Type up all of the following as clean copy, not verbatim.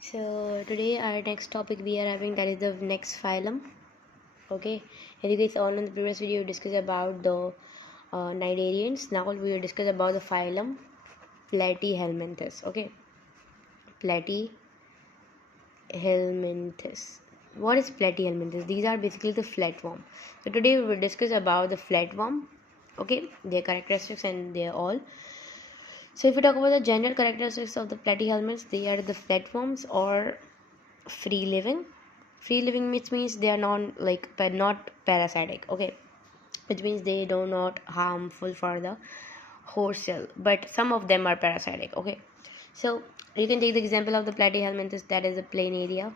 So today our next topic we are having, that is the next phylum. Okay, as you guys all in the previous video discussed about the cnidarians. Now we will discuss about the phylum platyhelminthes. Okay, platyhelminthes. What is platyhelminthes? These are basically the flatworm. So today we will discuss about the flatworm. Okay, their characteristics and their all. So if we talk about the general characteristics of the platyhelminths, they are the flatworms or free living. Free living means they are not parasitic. Okay, which means they do not harmful for the host cell, but some of them are parasitic. Okay, so you can take the example of the platyhelminthes, that is a planaria.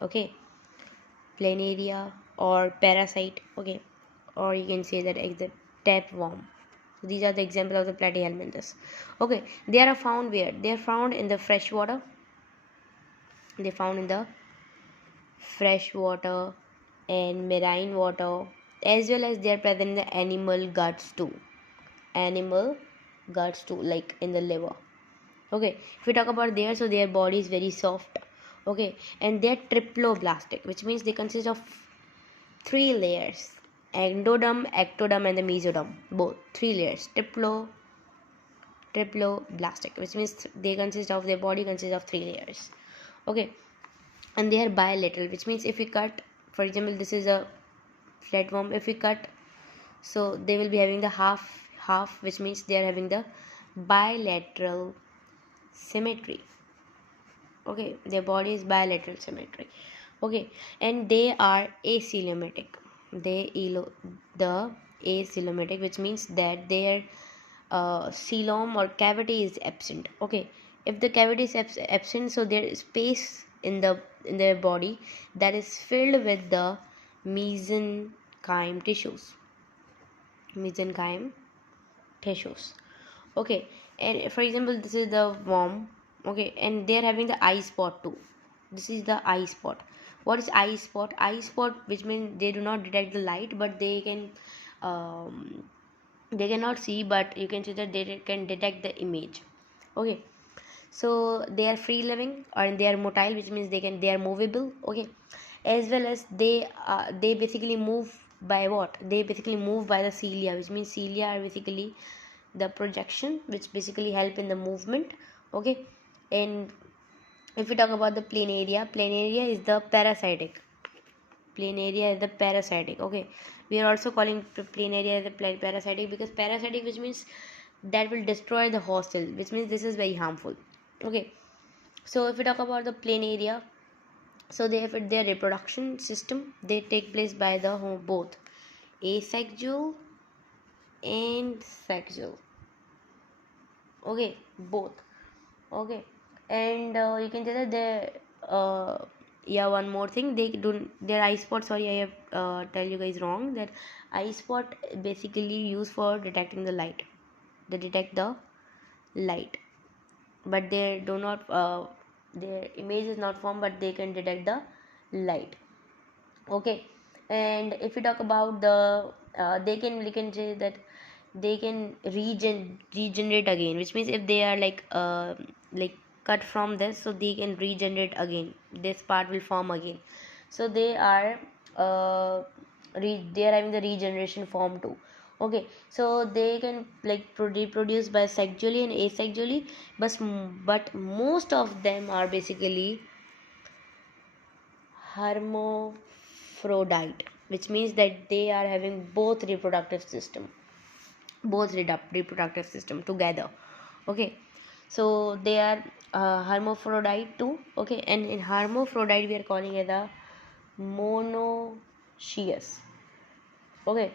Okay, planaria or parasite. Okay, or you can say that is the tapeworm. These are the example of the platyhelminthes. Okay, they are found where? They are found in the fresh water. They found in the fresh water and marine water, as well as they are present in the animal guts too. Animal guts too, like in the liver. Okay, if we talk about there, so their body is very soft. Okay, and they're triploblastic, which means they consist of three layers: endoderm, ectoderm, and the mesoderm. Both three layers. Triploblastic, which means they consist of their body consists of three layers. Okay, and they are bilateral, which means if we cut, for example, this is a flatworm. If we cut, so they will be having the half, which means they are having the bilateral symmetry. Okay, their body is bilateral symmetry. Okay, and they are acoelomatic. The acoelomatic, which means that their coelom or cavity is absent. Okay, if the cavity is absent, so there is space in their body that is filled with the mesenchyme tissues. Mesenchyme tissues. Okay, and for example, this is the worm. Okay, and they are having the eye spot too. This is the eye spot. What is eye spot? Eye spot, which means they do not detect the light, but um, they cannot see, but you can see that they can detect the image. Okay, so they are free living or they are motile, which means they are movable. Okay, as well as they basically move by what? They basically move by the cilia, which means cilia are basically the projection which basically help in the movement. Okay, and if we talk about the planaria is the parasitic. Planaria is the parasitic. Okay, we are also calling planaria as a parasitic, because parasitic, which means that will destroy the host cell, which means this is very harmful. Okay, so if we talk about the planaria, so they have their reproduction system, they take place by the both asexual and sexual. Okay, both. Okay, and you can say that they yeah, one more thing, they do their eye spot. Sorry, I have tell you guys wrong, that eye spot basically used for detecting the light. They detect the light, but they do not their image is not formed, but they can detect the light. Okay, and if we talk about the we can say that they can regenerate again, which means if they are like cut from this, so they can regenerate again, this part will form again. So they are they are having the regeneration form too. Okay, so they can like reproduce by sexually and asexually, but most of them are basically hermaphrodite, which means that they are having both reproductive system together. Okay, so they are hermaphrodite too. Okay, and in hermaphrodite we are calling it a monoecious. Okay,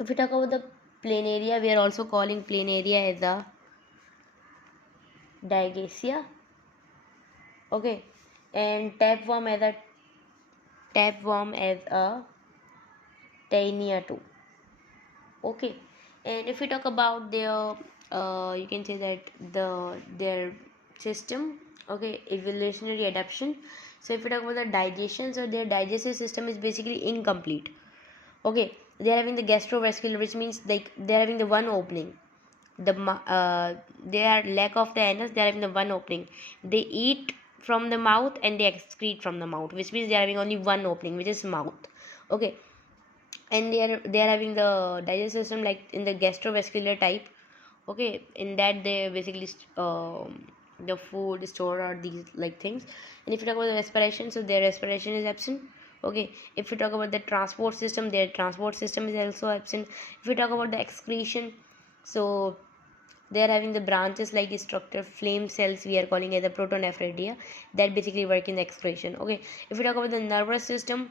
if we talk about the planaria, we are also calling planaria as a digacia. Okay, and tapeworm as a taenia too. Okay, and if we talk about their you can say that their system. Okay, evolutionary adaptation. So if we talk about the digestion, so their digestive system is basically incomplete. Okay, they are having the gastrovascular, which means like they are having the one opening. they are lack of the anus, they are having the one opening. They eat from the mouth and they excrete from the mouth, which means they are having only one opening, which is mouth. Okay, and they are having the digestive system like in the gastrovascular type. Okay, in that they basically the food store or these like things. And if you talk about the respiration, so their respiration is absent. Okay, if we talk about the transport system, their transport system is also absent. If we talk about the excretion, so they are having the branches like structure flame cells, we are calling it the protonephridia, that basically work in the excretion. Okay, if we talk about the nervous system,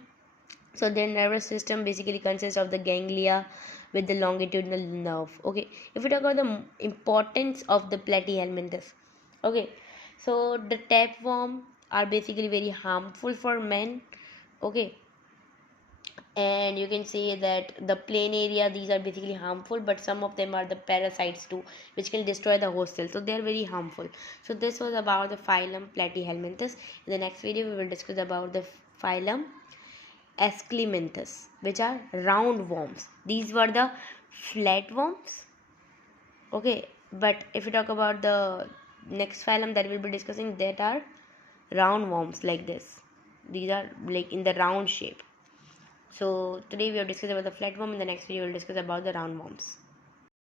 so their nervous system basically consists of the ganglia with the longitudinal nerve. Okay, if we talk about the importance of the platyhelminthes, okay, so the tapeworm are basically very harmful for men. Okay, and you can say that the plain area, these are basically harmful, but some of them are the parasites too, which can destroy the host cell, so they are very harmful. So this was about the phylum platyhelminthes. In the next video we will discuss about the phylum Asclepianthes, which are round worms. These were the flat worms. Okay, but if we talk about the next phylum that we'll be discussing, that are round worms like this. These are like in the round shape. So today we have discussed about the flatworm. In the next video we'll discuss about the roundworms.